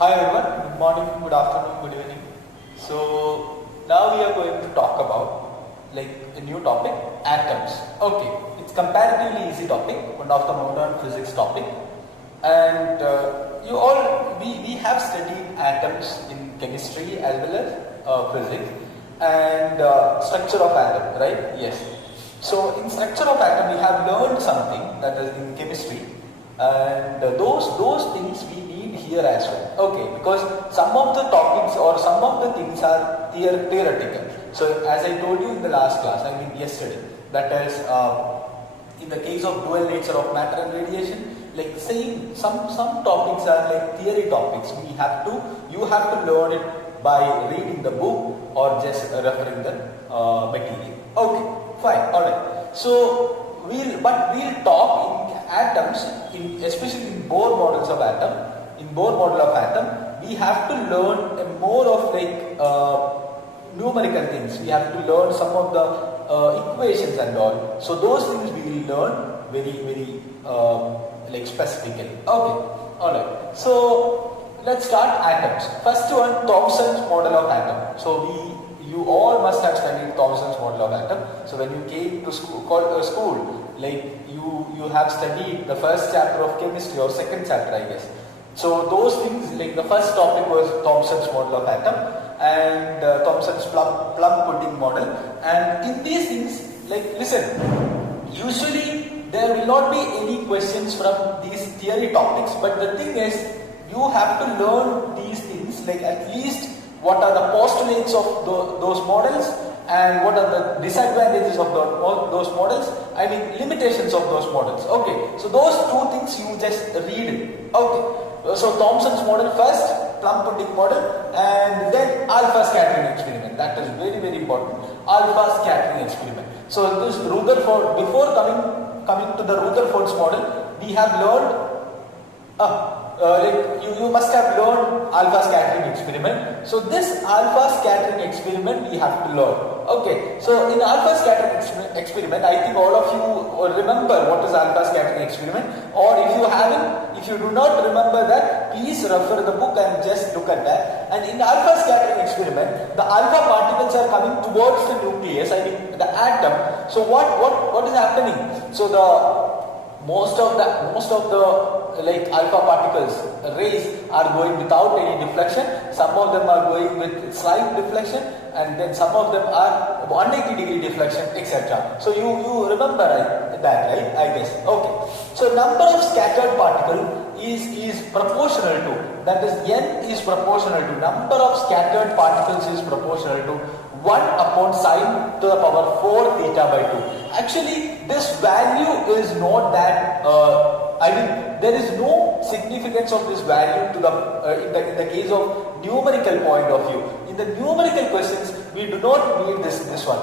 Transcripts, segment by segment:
Hi everyone, good morning, good afternoon, good evening. So now we are going to talk about a new topic, atoms. Okay, it's comparatively easy topic, one of the modern physics topic. And we have studied atoms in chemistry as well as physics and structure of atom, right? Yes. So in structure of atom we have learned something that is in chemistry, and those things we need here as well. Okay, because some of the topics or some of the things are theoretical. So as I told you in the last class, I mean yesterday, that is in the case of dual nature of matter and radiation, like saying some topics are like theory topics. You have to learn it by reading the book or just referring the material. Okay, fine, alright. So we'll talk in atoms, especially in Bohr models of atom. In Bohr model of atom, we have to learn more of numerical things. We have to learn some of the equations and all. So those things we will learn very specifically. Okay, alright. So let's start atoms. First one, Thomson's model of atom. So you all must have studied Thomson's model of atom. So when you came to school, you have studied the first chapter of chemistry or second chapter, I guess. So those things, like the first topic was Thomson's model of atom and Thomson's plum pudding model. And in these things, listen, usually there will not be any questions from these theory topics, but the thing is, you have to learn these things, like at least what are the postulates of those models and what are the disadvantages of those models, I mean limitations of those models. Okay, so those two things you just read it. Okay, so Thomson's model first, plum pudding model, and then alpha scattering experiment. That is very important. Alpha scattering experiment. So this Rutherford, before coming to the Rutherford's model, we have learned you must have learned alpha scattering experiment. So this alpha scattering experiment we have to learn. Okay, so in alpha scattering experiment, I think all of you remember what is alpha scattering experiment, or if you do not remember that, please refer the book and just look at that. And in alpha scattering experiment, the alpha particles are coming towards the nucleus, I mean the atom. So what is happening? So most of the alpha particles rays are going without any deflection. Some of them are going with slight deflection, and then some of them are 180-degree deflection, etc. So you remember that, right? I guess. Okay. So number of scattered particle is proportional to, that is n is proportional to, number of scattered particles is proportional to 1 upon sine to the power 4 theta by 2. Actually, this value is not that, there is no significance of this value to in the case of numerical point of view. In the numerical questions, we do not need this one.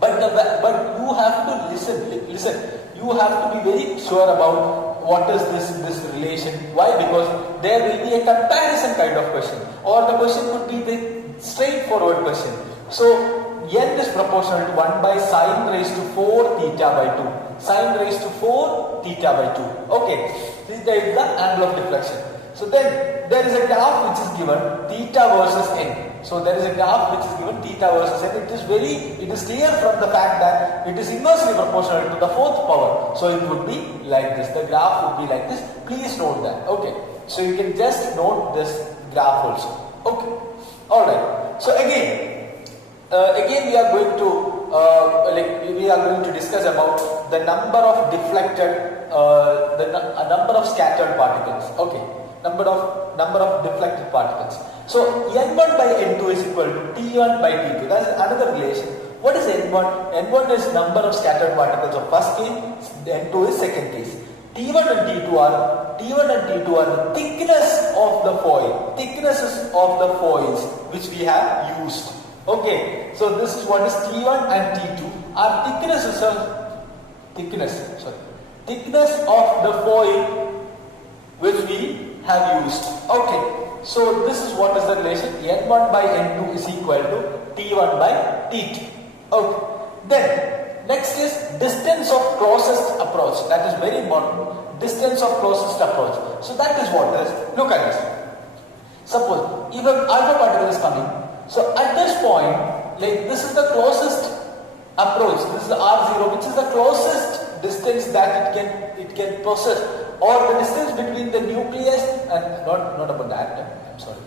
But you have to listen. You have to be very sure about what is this relation. Why? Because there will be a comparison kind of question, or the question could be the straightforward question. So n is proportional to 1 by sine raised to 4 theta by 2. Sine raised to 4 theta by 2. Okay, theta is the angle of deflection. So then there is a graph which is given theta versus n. So there is a graph which is given theta versus n. It is clear from the fact that it is inversely proportional to the fourth power. So it would be like this. The graph would be like this. Please note that. Okay. So you can just note this graph also. Okay. Alright. So again we are going to discuss about the number of deflected, number of scattered particles. Okay, number of deflected particles. So n1 by n2 is equal to t1 by t2. That is another relation. What is n1? N1 is number of scattered particles of first case. N2 is second case. T1 and T2 are the thickness of the foil. Thicknesses of the foils which we have used. Okay, so this is what is T1 and T2 are thickness of the foil which we have used. Okay, so this is what is the relation. N1 by N2 is equal to T1 by T2. Okay, then next is distance of closest approach. That is very important. Distance of closest approach. So that is what is. Look at this. Suppose if an alpha particle is coming, so at this point, like this is the closest approach. This is the R0, which is the closest distance that it can process, or the distance between the nucleus and not about the atom. I'm sorry.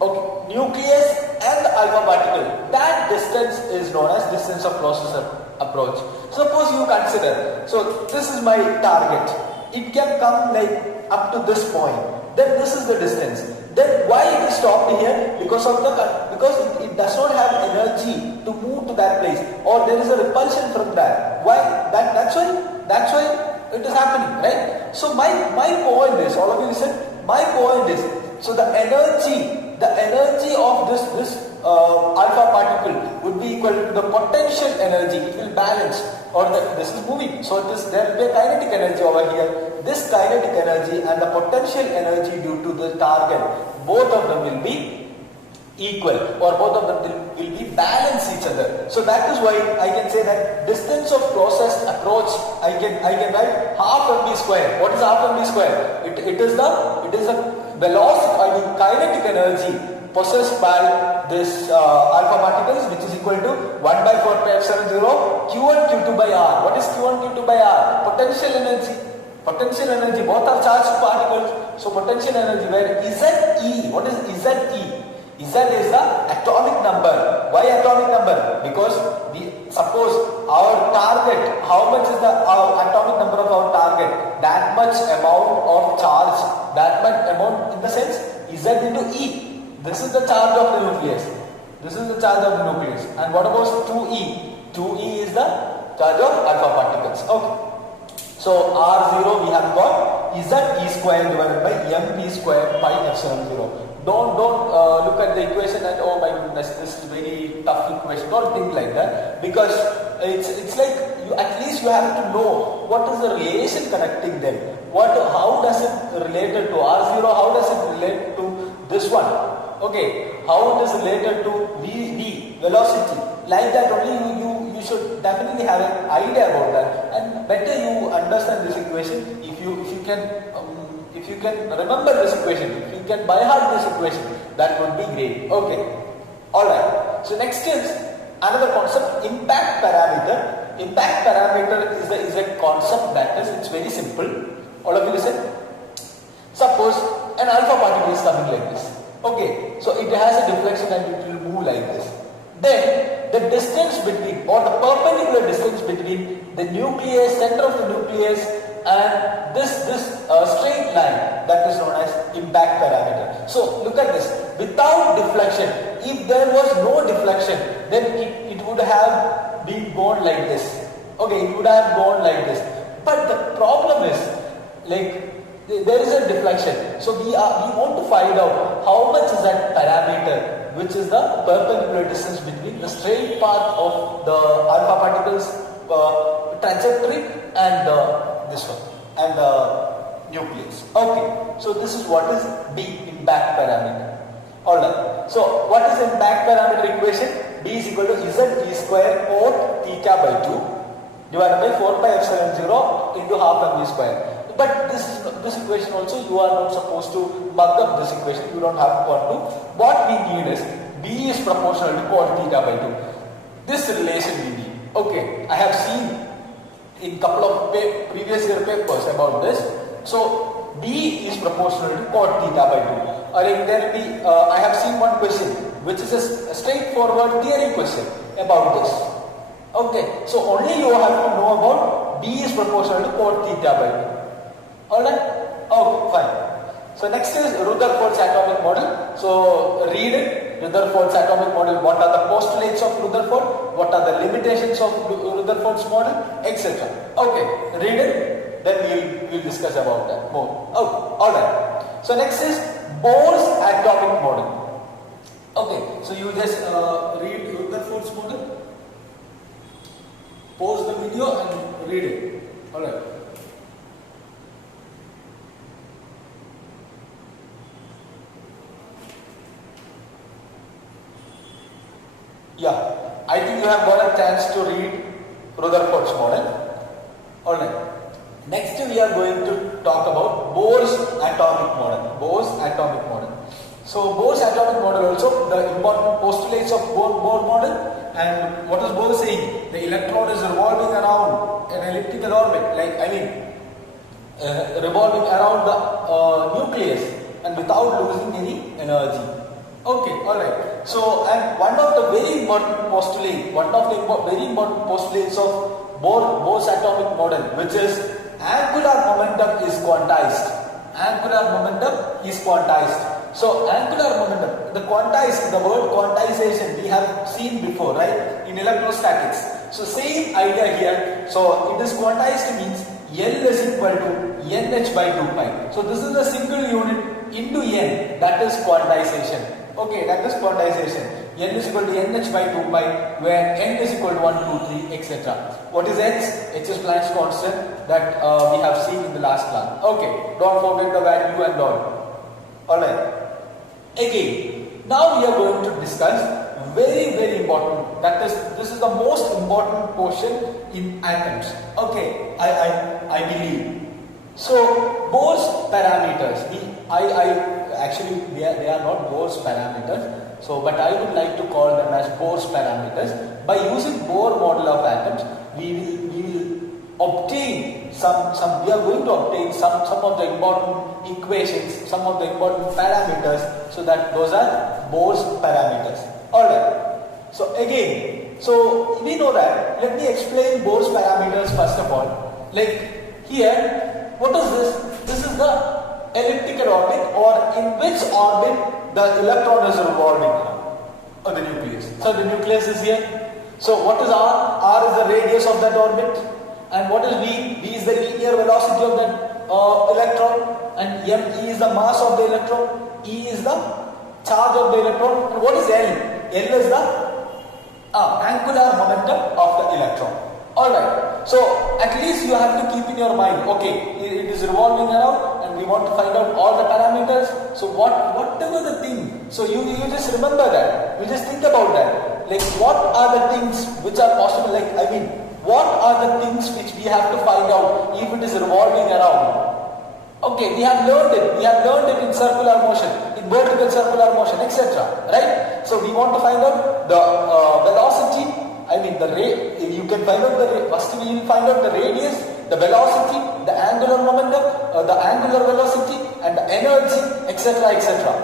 Okay, nucleus and the alpha particle. That distance is known as distance of closest approach. Suppose you consider, so this is my target. It can come like up to this point. Then this is the distance. Then why it is stopped here? Because it does not have energy to move to that place, or there is a repulsion from that. Why? That's why it is happening, right? So my point is, all of you listen. My point is, so the energy of this alpha particle would be equal to the potential energy. It will balance, or this is moving. So there will be a kinetic energy over here. This kinetic energy and the potential energy due to the target, both of them will be equal, or both of them will be balance each other. So that is why I can say that distance of closest approach, I can write half mv square. What is half mv square? It is the velocity, I mean kinetic energy possessed by this alpha particles, which is equal to 1 by 4 pi epsilon 0 q1 q2 by r. What is q1 q2 by r? Potential energy. Potential energy, both are charged particles. So potential energy, where Ze, what is Ze? Z is the atomic number. Why atomic number? Because suppose our target, how much is our atomic number of our target? That much amount of charge, that much amount in the sense Z into E. This is the charge of the nucleus. This is the charge of the nucleus. And what about 2E? 2E is the charge of alpha particles. Okay. So R0 we have got Z E square divided by mv square pi epsilon 0. Don't look at the equation and oh my goodness, this is very tough equation. Don't think like that, because it's like at least you have to know what is the relation connecting them. How does it relate to R0? How does it relate to this one? Okay, how it is related to v velocity? Like that only you should definitely have an idea about that, and better you understand this equation if you can remember this equation, if you can by heart this equation, that would be great. Okay, alright. So next is another concept, impact parameter. Impact parameter is a concept that it's very simple. All of you listen. Suppose an alpha particle is coming like this. Okay, so it has a deflection and it will move like this. Then the distance between, or the perpendicular distance between the nucleus, center of the nucleus, and this straight line, that is known as impact parameter. So look at this. Without deflection, if there was no deflection, then it would have been gone like this. Okay, it would have gone like this. But the problem is, like, there is a deflection. So we want to find out how much is that parameter, which is the perpendicular distance between the straight path of the alpha particles trajectory and this one, and the nucleus. Okay, so this is what is B, impact parameter. Alright, so what is impact parameter equation? B is equal to Z E square cot theta by 2 divided by 4 pi epsilon 0 into half mv square. But this equation also, you are not supposed to mug up this equation. You don't have to. What we need is B is proportional to cot theta by 2. This relation we need. Okay, I have seen in couple of previous year papers about this. So B is proportional to cot theta by 2. Or there will be, I have seen one question which is a straightforward theory question about this. Okay, so only you have to know about B is proportional to cot theta by 2. Alright? Okay, fine. So next is Rutherford's atomic model. So read it. Rutherford's atomic model. What are the postulates of Rutherford? What are the limitations of Rutherford's model, etc. Okay, read it. Then we'll discuss about that more. Okay, alright. So next is Bohr's atomic model. Okay, so you just read Rutherford's model. Pause the video and read it. Alright. Yeah, I think you have got a chance to read Rutherford's model. Alright. Next we are going to talk about Bohr's atomic model. Bohr's atomic model. So Bohr's atomic model also, the important postulates of Bohr model, and what is Bohr saying? The electron is revolving around an elliptical orbit, revolving around the nucleus and without losing any energy. Okay, alright. So, and one of the very important postulates of Bohr's atomic model, which is angular momentum is quantized. Angular momentum is quantized. So, angular momentum, the word quantization we have seen before, right, in electrostatics. So, same idea here. So, it is quantized means L is equal to NH by 2 pi. So, this is the single unit into N, that is quantization. Okay, that is quantization. N is equal to NH by 2 pi, where N is equal to 1, 2, 3, etc. What is H? H is Planck's constant that we have seen in the last class. Okay, don't forget the value and all. Alright. Again, now we are going to discuss very important. This is the most important portion in atoms. Okay, I believe. So Bohr's parameters. Actually they are not Bohr's parameters. So, but I would like to call them as Bohr's parameters. By using Bohr model of atoms, we will obtain we are going to obtain some of the important equations, some of the important parameters, so that those are Bohr's parameters. Alright. So again, so we know that. Let me explain Bohr's parameters first of all. Like here, what is this? This is the elliptical orbit, or in which orbit the electron is revolving on the nucleus. So the nucleus is here. So what is R? R is the radius of that orbit. And what is V? V is the linear velocity of that electron. And M, E is the mass of the electron. E is the charge of the electron. And what is L? L is the angular momentum of the electron. Alright. So at least you have to keep in your mind, okay, it is revolving around and we want to find out all the parameters. So whatever the thing, so you just remember that. You just think about that. Like what are the things which are possible? What are the things which we have to find out if it is revolving around? Okay, we have learned it. We have learned it in circular motion, in vertical circular motion, etc. Right? So we want to find out the velocity. You can find out first we will find out the radius, the velocity, the angular momentum, the angular velocity, and the energy, etc., etc.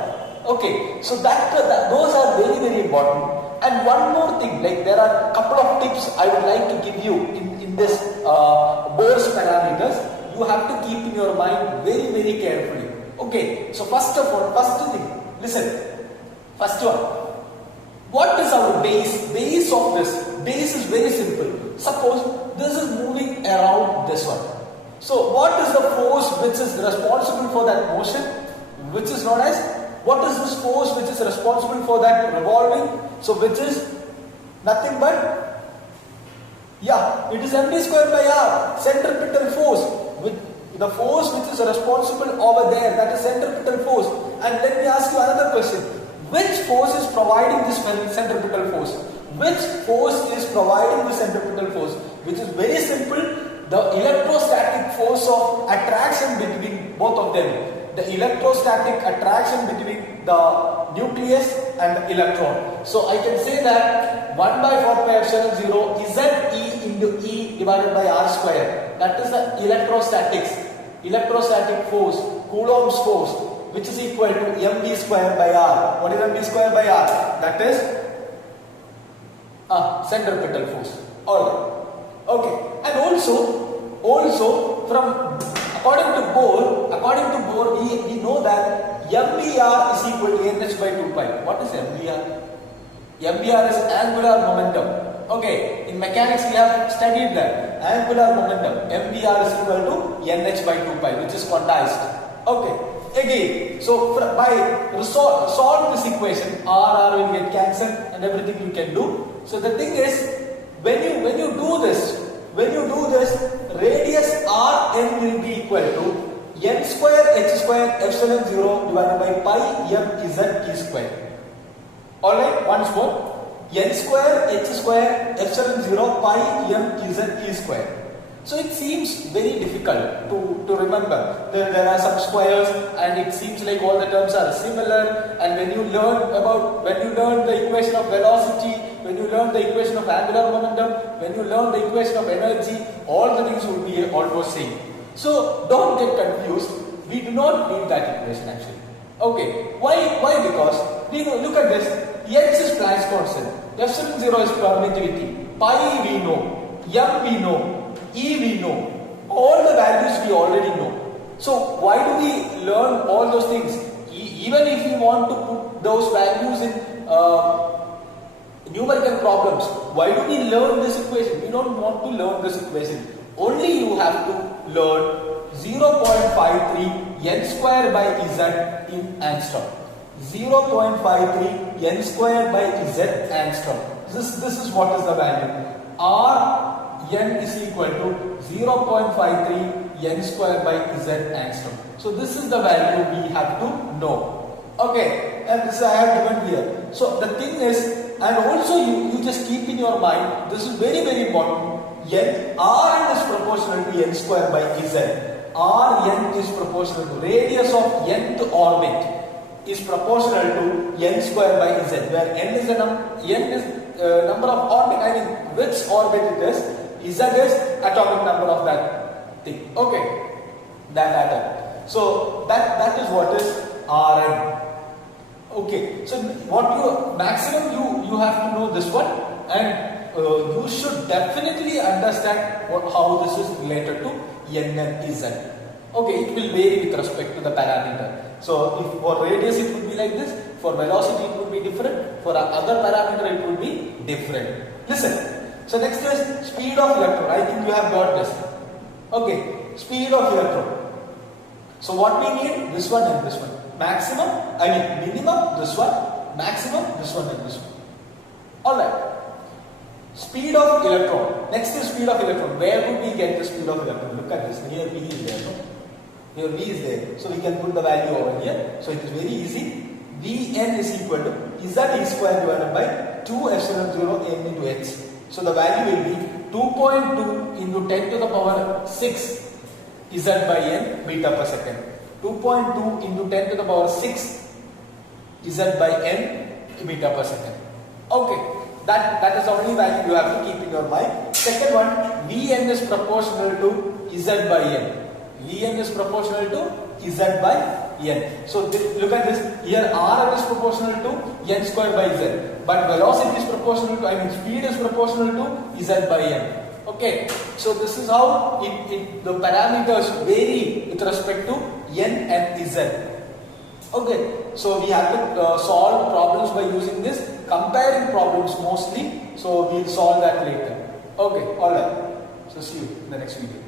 Okay, so those are very important. And one more thing, there are a couple of tips I would like to give you in this Bohr's parameters. You have to keep in your mind very carefully. Okay, so first thing, listen. First one, what is our base? Base of this. Base is very simple. Suppose this is moving around this one. So what is the force which is responsible for that motion? Which is known as, what is this force which is responsible for that revolving? So which is nothing but, it is mv square by r, centripetal force. The force which is responsible over there, that is centripetal force. And let me ask you another question. Which force is providing this centripetal force? Which force is providing the centripetal force? Which is very simple, the electrostatic force of attraction between both of them. The electrostatic attraction between the nucleus and the electron. So I can say that 1 by 4 pi epsilon 0 Ze into E divided by R square. That is the electrostatic force, Coulomb's force, which is equal to mv square by R. What is mv square by R? That is centripetal force. Alright. Okay. And also from according to Bohr, we know that mvr is equal to nh by 2 pi. What is mvr? mvr is angular momentum. Okay, in mechanics we have studied that. Angular momentum, mvr is equal to nh by 2 pi, which is quantized. Okay. Again, so by solve this equation, R will get cancelled and everything you can do. So the thing is, when you do this, radius Rn will be equal to n square h square epsilon 0 divided by pi m z e square. Alright, once more, n square h square epsilon 0 pi m z e square. So it seems very difficult to remember. There are some squares and it seems like all the terms are similar, and when you learn the equation of velocity, when you learn the equation of angular momentum, when you learn the equation of energy, all the things will be almost same. So don't get confused. We do not need that equation actually. Okay, why? Because we know, look at this. X is Planck's constant, epsilon 0 is permittivity, pi we know, m we know, E we know, all the values we already know. So why do we learn all those things? Even if we want to put those values in numerical problems, why do we learn this equation? We don't want to learn this equation. Only you have to learn 0.53 n square by z in angstrom. 0.53 n square by z angstrom. This is what is the value. R n is equal to 0.53 n square by z angstrom. So this is the value we have to know. Okay, and this I have given here. So the thing is, and also you just keep in your mind, this is very important. Rn is proportional to n square by z. Rn is proportional to radius of nth orbit is proportional to n square by z, where n is the number of orbit, I mean which orbit it is, z is atomic number of that thing. Okay, that atom. So that is what is Rn. Okay, so what maximum you have to know this one, and you should definitely understand how this is related to n and z. Okay, it will vary with respect to the parameter. So if for radius it would be like this, for velocity it would be different, for other parameter it would be different. Listen, so next is speed of electron. I think you have got this. Okay, speed of electron. So what we need, this one and this one. Maximum, I mean minimum this one, maximum this one and this one. Alright. Speed of electron. Next is speed of electron. Where would we get the speed of electron? Look at this. Here V is there. No? Here V is there. So we can put the value over here. So it is very easy. Vn is equal to Z e square divided by 2 epsilon 0 n into h. So the value will be 2.2 into 10 to the power 6 Z by n meter per second. 2.2 into 10 to the power 6 Z by n meter per second. Okay. That is the only value you have to keep in your mind. Second one, Vn is proportional to Z by n. Vn is proportional to Z by n. So look at this. Here Rn is proportional to n square by z. But velocity is proportional to, I mean speed is proportional to Z by n. Okay. So this is how the parameters vary with respect to n and z. Okay. So we have to solve problems by using this. Comparing problems mostly, so we'll solve that later. Okay, alright. So see you in the next video.